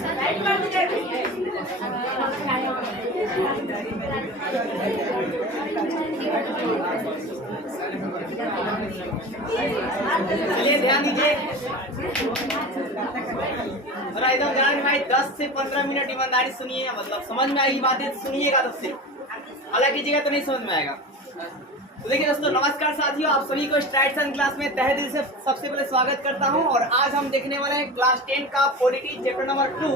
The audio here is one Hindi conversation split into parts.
चलिए ध्यान दीजिए, थोड़ा एकदम ध्यान भाई 10 से 15 मिनट ईमानदारी सुनिए, मतलब समझ में आएगी बातें सुनिएगा तब से, अलग कीजिएगा तो नहीं समझ में आएगा। तो देखिए दोस्तों, नमस्कार साथियों, आप सभी को स्ट्राइट सन क्लास में तहे दिल से सबसे पहले स्वागत करता हूं। और आज हम देखने वाले हैं क्लास 10 का पॉलिटी चैप्टर नंबर 2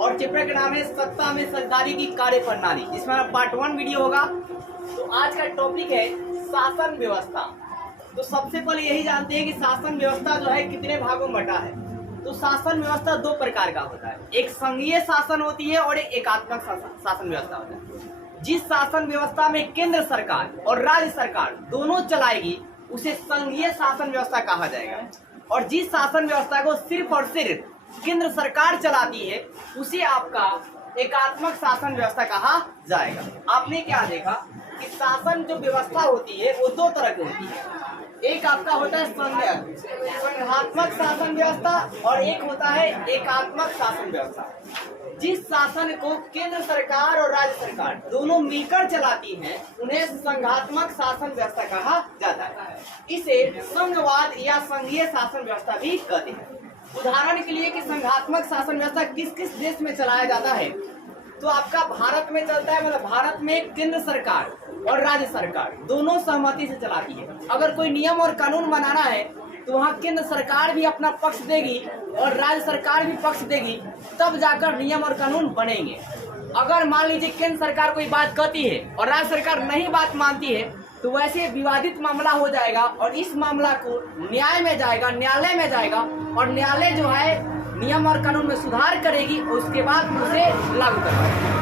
और चैप्टर का नाम है सत्ता में सरदारी की कार्य प्रणाली, जिसमें हमारा पार्ट 1 वीडियो होगा। तो आज का टॉपिक है शासन व्यवस्था। तो सबसे पहले यही जानते हैं कि शासन व्यवस्था जो है कितने भागों में बटा है। तो शासन व्यवस्था दो प्रकार का होता है, एक संघीय शासन होती है और एक एकात्मक शासन व्यवस्था होता है। जिस शासन व्यवस्था में केंद्र सरकार और राज्य सरकार दोनों चलाएगी उसे संघीय शासन व्यवस्था कहा जाएगा, और जिस शासन व्यवस्था को सिर्फ और सिर्फ केंद्र सरकार चलाती है उसे आपका एकात्मक शासन व्यवस्था कहा जाएगा। आपने क्या देखा कि शासन जो व्यवस्था होती है वो दो तरह की होती है, एक आपका होता है संघात्मक शासन व्यवस्था और एक होता है एकात्मक शासन व्यवस्था। जिस शासन को केंद्र सरकार और राज्य सरकार दोनों मिलकर चलाती हैं उन्हें संघात्मक शासन व्यवस्था कहा जाता है। इसे संघवाद या संघीय शासन व्यवस्था भी कहते हैं। उदाहरण के लिए कि संघात्मक शासन व्यवस्था किस किस देश में चलाया जाता है, तो आपका भारत में चलता है। मतलब भारत में केंद्र सरकार और राज्य सरकार दोनों सहमति से चलाती है। अगर कोई नियम और कानून बनाना है तो वहाँ केंद्र सरकार भी अपना पक्ष देगी और राज्य सरकार भी पक्ष देगी, तब जाकर नियम और कानून बनेंगे। अगर मान लीजिए केंद्र सरकार कोई बात कहती है और राज्य सरकार नहीं बात मानती है तो वैसे विवादित मामला हो जाएगा और इस मामला को न्यायालय में जाएगा और न्यायालय जो है नियम और कानून में सुधार करेगी और उसके बाद उसे लागू करवाएगी।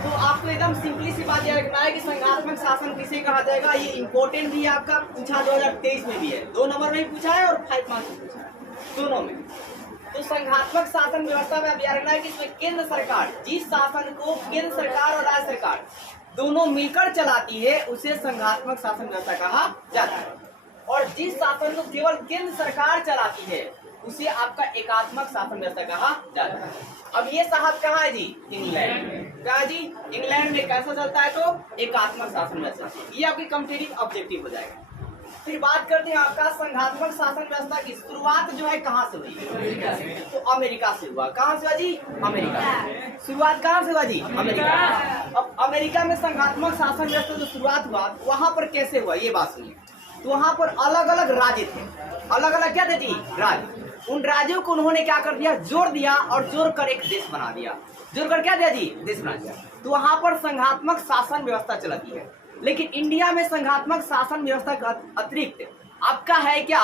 तो आपको एकदम सिंपली सी बात यह रखना है कि संघात्मक शासन किसे कहा जाएगा। ये इंपॉर्टेंट भी आपका पूछा 2023 में भी है, 2 नंबर में भी पूछा है और 5 मार्क्स में पूछा है, दोनों में। तो संघात्मक शासन व्यवस्था में अब यह रखना है कि इसमें केंद्र सरकार, जिस शासन को केंद्र सरकार और राज्य सरकार दोनों मिलकर चलाती है उसे संघात्मक शासन व्यवस्था कहा जाता है, और जिस शासन को केवल केंद्र सरकार चलाती है उसे आपका एकात्मक शासन व्यवस्था कहा जाता है। अब ये साहब कहाँ है जी? इंग्लैंड में। कहा जी? इंग्लैंड में कैसा चलता है तो एकात्मक शासन व्यवस्था। ये आपकी कॉम्पिटिटिव ऑब्जेक्टिव हो जाएगा। फिर बात करते हैं आपका संघात्मक शासन व्यवस्था की शुरुआत जो है कहाँ से हुई, तो अमेरिका से हुआ। कहाँ से हुआ जी? अमेरिका से। शुरुआत कहाँ से हुआ जी? अमेरिका। अब अमेरिका में संघात्मक शासन व्यवस्था जो शुरुआत हुआ वहां पर कैसे हुआ ये बात सुनिए। तो वहां पर अलग अलग राज्य थे, अलग अलग क्या थे जी? राज्य। उन राज्यों को उन्होंने क्या कर दिया? जोड़ दिया और जोड़ कर एक देश बना दिया। जोड़ कर क्या दिया जी? देश बना दिया। तो वहां पर संघात्मक शासन व्यवस्था चलती है। लेकिन इंडिया में संघात्मक शासन व्यवस्था का अतिरिक्त आपका है क्या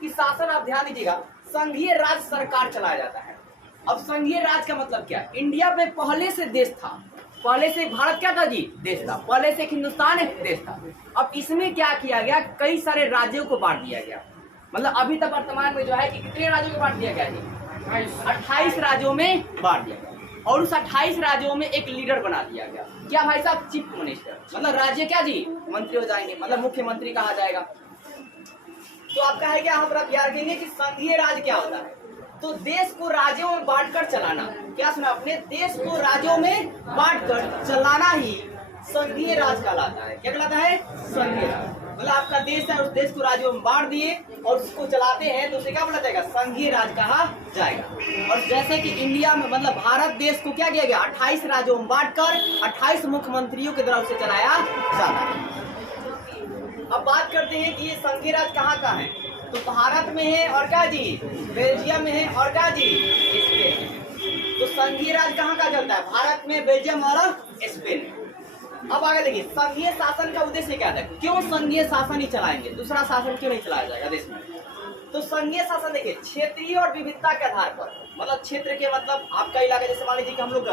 कि शासन, आप ध्यान दीजिएगा, संघीय राज्य सरकार चलाया जाता है। अब संघीय राज्य का मतलब क्या? इंडिया में पहले से देश था, पहले से भारत क्या था जी? देश था। पहले से हिंदुस्तान एक देश था। अब इसमें क्या किया गया? कई सारे राज्यों को बांट दिया गया। मतलब अभी तक वर्तमान में जो है कि कितने राज्यों को बांट दिया गया जी? 28 राज्यों में बांट दिया गया, और उस 28 राज्यों में एक लीडर बना दिया गया। क्या भाई साहब? Chief minister. मतलब राज्य क्या जी? मंत्री हो जाएंगे, मतलब मुख्यमंत्री कहा जाएगा। तो आपका है क्या? हम याद रखेंगे कि संघीय राज्य क्या होता है, तो देश को राज्यों में बांटकर चलाना। क्या सुना? अपने देश को राज्यों में बांटकर चलाना ही संघीय राज्य कहलाता है। क्या कहलाता है? संघीय राज्य। मतलब आपका देश है, उस देश को राज्यों में बांट दिए और उसको चलाते हैं तो उसे क्या बोला जाएगा? संघीय राज्य कहा जाएगा। और जैसे कि इंडिया में मतलब भारत देश को क्या किया गया? 28 राज्यों में बांटकर 28 मुख्यमंत्रियों के द्वारा उसे चलाया जाता है। अब बात करते हैं कि ये संघीय राज्य कहाँ का है, तो भारत में है और क्या जी? बेल्जियम में है और क्या जी? स्पेन में। तो संघीय राज्य कहाँ का चलता है? भारत में, बेल्जियम और स्पेन में। अब आगे देखिए, संघीय शासन का उद्देश्य क्या था? क्यों संघीय शासन ही चलाएंगे, दूसरा शासन क्यों नहीं चलाया जाएगा देश में? तो संघीय शासन देखिए क्षेत्रीय और विविधता के आधार पर, मतलब क्षेत्र के मतलब आपका इलाका, जैसे मान लीजिए कि हम लोग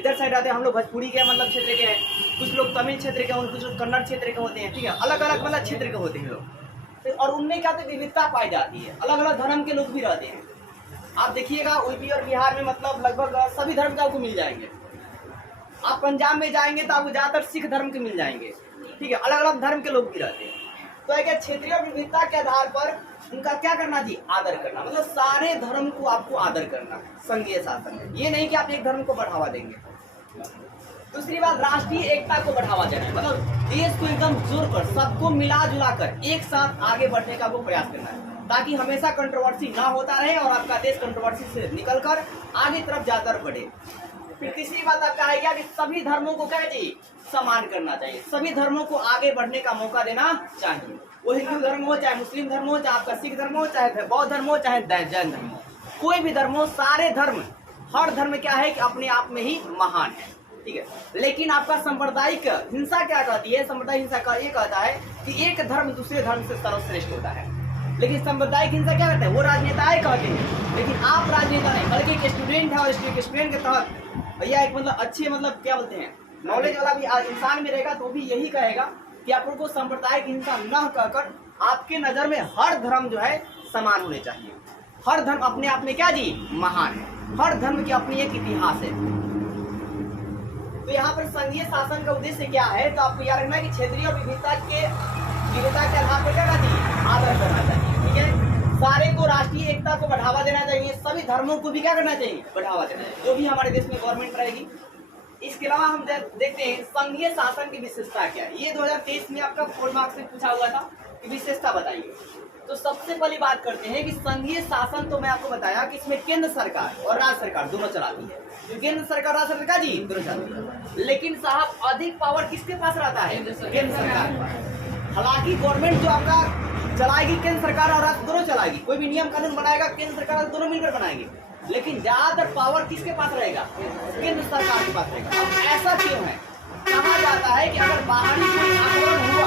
इधर साइड आते हैं, हम लोग भोजपुरी के मतलब क्षेत्र के हैं, कुछ लोग तमिल क्षेत्र के, कुछ लोग कन्नड़ क्षेत्र के होते हैं, ठीक है, अलग अलग मतलब क्षेत्र के होते हैं लोग। और उनमें क्या होता है? विविधता पाई जाती है, अलग अलग धर्म के लोग भी रहते हैं। आप देखिएगा यूपी और बिहार में मतलब लगभग सभी धर्म के आपको मिल जाएंगे। आप पंजाब में जाएंगे तो आपको ज्यादातर सिख धर्म के मिल जाएंगे, ठीक है, अलग अलग धर्म के लोग भी रहते हैं। तो है क्या? क्षेत्रीय विविधता के आधार पर उनका क्या करना चाहिए, आदर करना। मतलब सारे धर्म को आपको आदर करना है संघीय शासन में, ये नहीं कि आप एक धर्म को बढ़ावा देंगे। दूसरी बात, राष्ट्रीय एकता को बढ़ावा देना है, मतलब देश को एकदम जोड़कर सबको मिला जुला कर एक साथ आगे बढ़ने का वो प्रयास करना है, ताकि हमेशा कंट्रोवर्सी ना होता रहे और आपका देश कंट्रोवर्सी से निकलकर आगे तरफ ज्यादा बढ़े। फिर तीसरी बात आपका है क्या कि सभी धर्मों को क्या चाहिए, सम्मान करना चाहिए, सभी धर्मों को आगे बढ़ने का मौका देना चाहिए। वो हिंदू धर्म हो, चाहे मुस्लिम धर्म हो, चाहे आपका सिख धर्म हो, चाहे बौद्ध धर्म हो, चाहे जैन धर्म हो, कोई भी धर्म हो, सारे धर्म, हर धर्म क्या है कि अपने आप में ही महान है, ठीक है। लेकिन आपका सांप्रदायिक हिंसा क्या कहती है, सांप्रदायिक हिंसा का ये कहता है कि एक धर्म दूसरे धर्म से सर्वश्रेष्ठ होता है। लेकिन सांप्रदायिक हिंसा क्या कहते हैं, वो राजनेताएं कहते हैं, लेकिन आप राजनेता नहीं, बल्कि एक स्टूडेंट है और स्टूडेंट के तहत भैया एक मतलब अच्छे मतलब क्या बोलते हैं नॉलेज वाला भी इंसान में रहेगा तो भी यही कहेगा कि आप उनको सांप्रदायिक हिंसा न कहकर आपके नजर में हर धर्म जो है समान होने चाहिए। हर धर्म अपने आप में क्या जी, महान है, हर धर्म की अपनी एक इतिहास है। तो यहाँ पर संघीय शासन का उद्देश्य क्या है, तो आपको याद रखना है कि क्षेत्रीय विविधता के आधार पर क्या करना चाहिए, आदर करना चाहिए, ठीक है। सारे को राष्ट्रीय एकता को बढ़ावा देना चाहिए, सभी धर्मों को भी क्या करना चाहिए, बढ़ावा देना चाहिए, जो भी हमारे देश में गवर्नमेंट रहेगी। इसके अलावा हम देखते हैं संघीय शासन की विशेषता क्या है। ये 2023 में आपका 4 मार्क्स से पूछा हुआ था कि विशेषता बताइए। तो सबसे पहली बात करते हैं कि संघीय शासन, तो मैं आपको बताया कि इसमें केंद्र सरकार और राज्य सरकार दोनों चलाती है। केंद्र सरकार राज्य सरकार जी दोनों चलाती है, लेकिन साहब अधिक पावर किसके पास रहता है, केंद्र सरकार। हालांकि गवर्नमेंट जो आपका चलाएगी केंद्र सरकार और राज्य दोनों चलाएगी, कोई भी नियम कानून बनाएगा केंद्र सरकार दोनों मिलकर बनाएंगे, लेकिन ज्यादातर पावर किसके पास रहेगा, केंद्र सरकार के पास रहेगा। अब ऐसा क्यों है, कहा जाता है कि अगर बाहरी कोई आक्रमण हुआ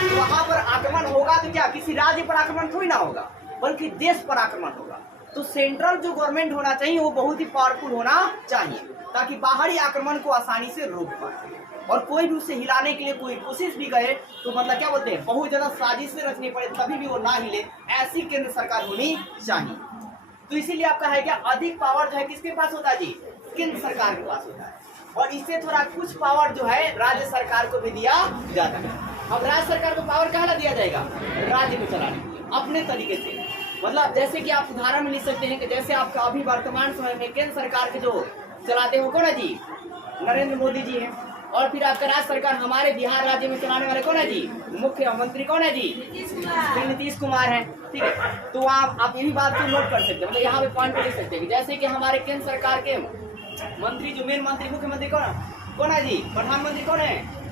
तो वहां पर आक्रमण होगा तो क्या किसी राज्य पर आक्रमण थोड़ी ना होगा, बल्कि देश पर आक्रमण होगा। तो सेंट्रल जो गवर्नमेंट होना चाहिए वो बहुत ही पावरफुल होना चाहिए, ताकि बाहरी आक्रमण को आसानी से रोक पाए, और कोई भी उसे हिलाने के लिए कोई कोशिश भी करे तो मतलब क्या बोलते हैं, बहुत ज्यादा साजिशें रचनी पड़े तभी भी वो ना हिले, ऐसी केंद्र सरकार होनी चाहिए। तो इसीलिए आपका है क्या, अधिक पावर जो है किसके पास होता है जी, केंद्र सरकार के पास होता है, और इससे थोड़ा कुछ पावर जो है राज्य सरकार को भी दिया जाता है। अब राज्य सरकार को पावर कहाँ दिया जाएगा, राज्य को चलाने के लिए अपने तरीके से। मतलब जैसे कि आप उदाहरण में लिख सकते हैं कि जैसे आपका अभी वर्तमान समय में केंद्र सरकार के जो चलाते हैं वो कौन है जी, नरेंद्र मोदी जी हैं, और फिर आपका राज्य सरकार हमारे बिहार राज्य में चलाने वाले कौन है जी, मुख्यमंत्री कौन है जी, नीतीश कुमार है, ठीक है। तो आप यही बात को नोट कर सकते हैं, मतलब यहाँ पे पॉइंट लिख सकते हैं कि जैसे कि हमारे केंद्र सरकार के मंत्री जो मेन मंत्री मुख्यमंत्री कौन है जी, प्रधानमंत्री कौन है,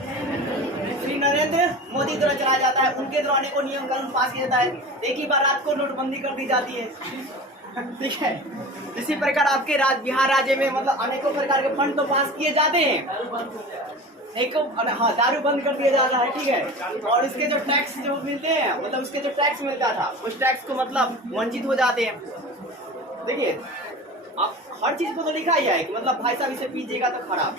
श्री नरेंद्र मोदी द्वारा चलाया जाता है, उनके द्वारा अनेकों नियम कानून पास किया जाता है। एक ही बार रात को नोटबंदी कर दी जाती है, ठीक है। इसी प्रकार आपके बिहार राज्य में मतलब अनेकों प्रकार के फंड तो पास किए जाते हैं, एक हाँ दारू बंद कर दिया जाता है, ठीक है। और इसके जो टैक्स जो मिलते हैं, मतलब उसके जो टैक्स मिलता था उस टैक्स को मतलब वंचित हो जाते हैं। देखिए अब हर चीज को तो लिखा ही है कि मतलब भाई साहब इसे पीजिएगा तो खराब,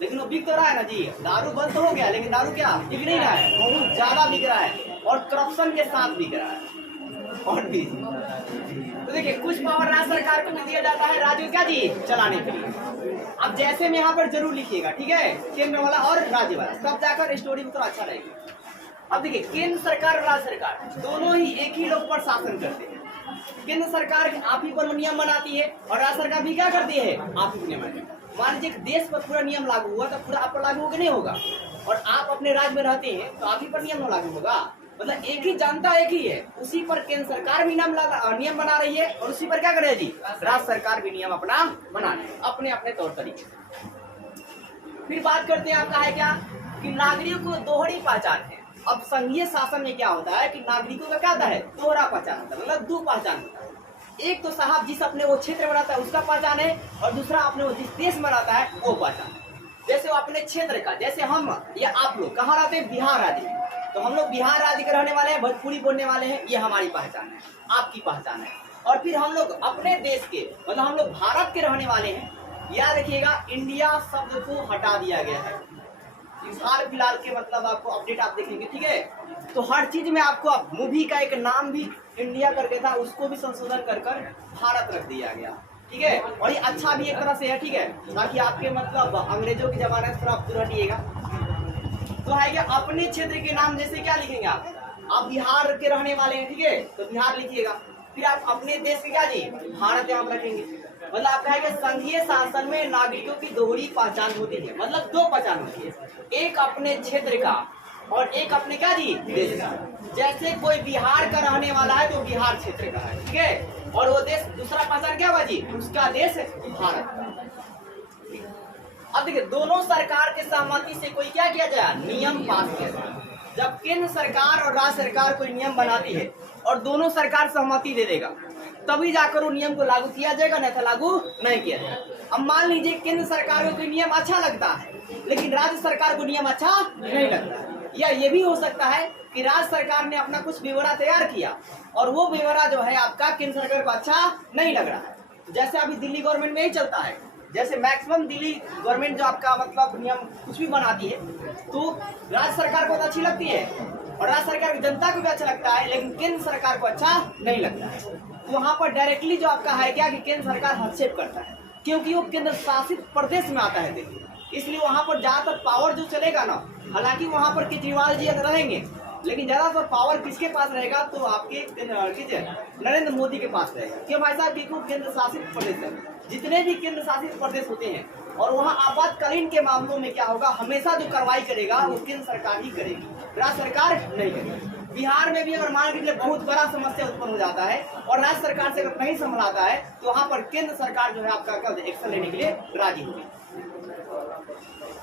लेकिन वो बिक तो रहा है ना जी, दारू बंद तो हो गया लेकिन दारू क्या बिक नहीं रहा है, बहुत ज्यादा बिक रहा है और करप्शन के साथ बिक रहा है। और भी तो देखिए कुछ पावर राज्य सरकार को दिया जाता है राज्य क्या जी चलाने के लिए। अब जैसे में यहाँ पर जरूर लिखिएगा, ठीक है, केंद्र वाला और राज्य वाला, तब जाकर स्टोरी में तो अच्छा रहेगा। अब देखिए केंद्र सरकार और राज्य सरकार दोनों ही एक ही लोग पर शासन करते हैं। केंद्र सरकार आप ही पर नियम बनाती है और राज्य सरकार भी क्या करती है, आप ही नियम बनाती है। मान लीजिए देश पर पूरा नियम लागू हुआ तो पूरा आप पर लागू होगा नहीं होगा, और आप अपने राज्य में रहते हैं तो आप ही पर नियम लागू होगा। मतलब एक ही जनता एक ही है, उसी पर केंद्र सरकार भी नियम बना रही है और उसी पर क्या कर रही है जी राज्य सरकार भी नियम अपना बना रही है अपने अपने तौर तरीके। फिर बात करते हैं आपका है क्या कि नागरिकों को दोहरी पहचान है। अब संघीय शासन में क्या होता है कि नागरिकों का क्या होता है, दोहरा पहचान होता है, मतलब दो पहचान होता है। एक तो साहब जिस अपने वो क्षेत्र में रहता है उसका पहचान है, और दूसरा अपने वो जिस देश में रहता है वो पहचान है। जैसे वो अपने क्षेत्र का, जैसे हम या आप लोग कहाँ रहते हैं, बिहार राज्य में, तो हम लोग बिहार राज्य के रहने वाले हैं, भोजपुरी बोलने वाले हैं, ये हमारी पहचान है, आपकी पहचान है। और फिर हम लोग अपने देश के, मतलब हम लोग भारत के रहने वाले हैं। याद रखिएगा इंडिया शब्द को हटा दिया गया है हाल फिलहाल के, मतलब आपको अपडेट आप देखेंगे, ठीक है। तो हर चीज में आपको मूवी का एक नाम भी इंडिया करके था, उसको भी संशोधन कर भारत रख दिया गया, ठीक है। और ये अच्छा भी एक तरह से है, ठीक है, ताकि आपके मतलब अंग्रेजों के जमाने से आप दूर हटिएगा। तो है कि अपने क्षेत्र के नाम जैसे क्या लिखेंगे आप, आप बिहार के रहने वाले हैं, ठीक है, तो बिहार लिखिएगा। फिर आप अपने देश के क्या जी, भारत यहाँ पर रखेंगे। मतलब आप कहेंगे संघीय शासन में नागरिकों की दोहरी पहचान होती है, मतलब दो पहचान होती है, एक अपने क्षेत्र का और एक अपने क्या जी, देश का। जैसे कोई बिहार का रहने वाला है तो बिहार क्षेत्र का है, ठीक है, और वो देश दूसरा पहचान क्या हुआ जी, उसका देश भारत। अब देखिए दोनों सरकार के सहमति से कोई क्या किया जाए, नियम पास किया जाए। जब केंद्र सरकार और राज्य सरकार कोई नियम बनाती है और दोनों सरकार सहमति दे देगा तभी जाकर वो नियम को लागू किया जाएगा, नहीं तो लागू नहीं किया जाएगा। अब मान लीजिए केंद्र सरकार को कोई नियम अच्छा लगता है लेकिन राज्य सरकार को नियम अच्छा नहीं लगता है, या ये भी हो सकता है कि राज्य सरकार ने अपना कुछ ब्यौरा तैयार किया और वो ब्यौरा जो है आपका केंद्र सरकार को अच्छा नहीं लग रहा है। जैसे अभी दिल्ली गवर्नमेंट में ही चलता है, जैसे मैक्सिमम दिल्ली गवर्नमेंट जो आपका मतलब नियम कुछ भी बनाती है तो राज्य सरकार को तो अच्छी लगती है और राज्य सरकार की जनता को भी अच्छा लगता है, लेकिन केंद्र सरकार को अच्छा नहीं लगता है। तो वहाँ पर डायरेक्टली जो आपका है क्या कि केंद्र सरकार हस्तक्षेप करता है, क्योंकि वो केंद्र शासित प्रदेश में आता है दिल्ली, इसलिए वहाँ पर ज्यादातर पावर जो चलेगा ना, हालांकि वहाँ पर केजरीवाल जी अगर रहेंगे लेकिन ज्यादातर पावर किसके पास रहेगा, तो आपके नरेंद्र मोदी के पास रहेगा। क्यों भाई साहब, क्योंकि केंद्र शासित प्रदेश है। जितने भी केंद्र शासित प्रदेश होते हैं और वहाँ आपातकालीन के मामलों में क्या होगा, हमेशा जो कार्रवाई करेगा वो केंद्र सरकार ही करेगी, राज्य सरकार नहीं करेगी। बिहार में भी अगर मान लीजिए बहुत बड़ा समस्या उत्पन्न हो जाता है और राज्य सरकार से अगर नहीं संभलाता है तो वहाँ पर केंद्र सरकार जो है आपका क्या एक्शन लेने के लिए राजी होगी।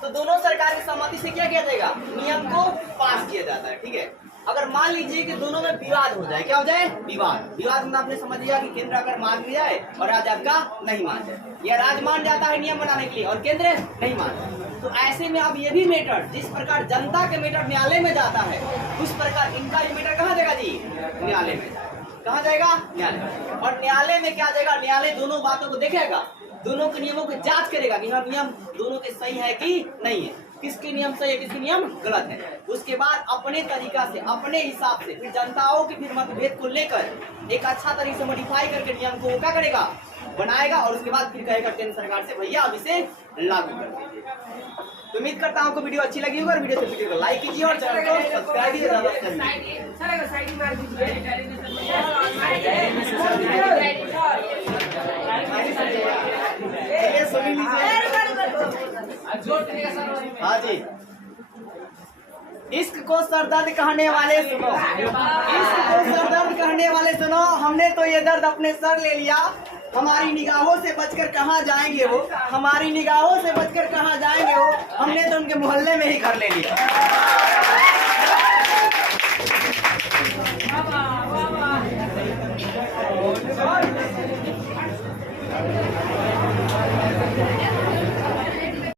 तो दोनों सरकार की सहमति से क्या किया जाएगा, नियम को पास किया जाता है, ठीक है। अगर मान लीजिए कि दोनों में विवाद हो जाए, क्या हो जाए, विवाद में आपने समझ लिया कि केंद्र अगर मान लिया जाए और राज्य आपका नहीं मान जाए, या राज्य मान जाता है नियम बनाने के लिए और केंद्र नहीं मानता, तो ऐसे में अब ये भी मैटर जिस प्रकार जनता के मैटर न्यायालय में जाता है उस प्रकार इनका ये मैटर कहाँ जाएगा जी, न्यायालय में। कहाँ जाएगा, न्यायालय। और न्यायालय में क्या जाएगा, न्यायालय दोनों बातों को देखेगा, दोनों के नियमों की जांच करेगा कि हाँ नियम दोनों के सही है कि नहीं है, किसके नियम सही है किसके नियम गलत है। उसके बाद अपने तरीका से अपने हिसाब से फिर जनताओं के फिर मतभेद को लेकर एक अच्छा तरीके से मॉडिफाई करके नियम को क्या करेगा, बनाएगा और उसके बाद फिर कहेगा केंद्र सरकार से भैया अब इसे लागू कर दीजिए। तो उम्मीद करता हूँ आपको वीडियो अच्छी लगी होगी और वीडियो को लाइक कीजिए और चैनल को सब्सक्राइब कीजिए। हाँ जी, इश्क को सरदर्द कहने वाले सुनो, इश्क को सरदर्द कहने वाले सुनो, हमने तो ये दर्द अपने सर ले लिया, हमारी निगाहों से बचकर कहाँ जाएंगे वो, हमारी निगाहों से बचकर कहाँ जाएंगे वो, हमने तो उनके मोहल्ले में ही घर ले लिया।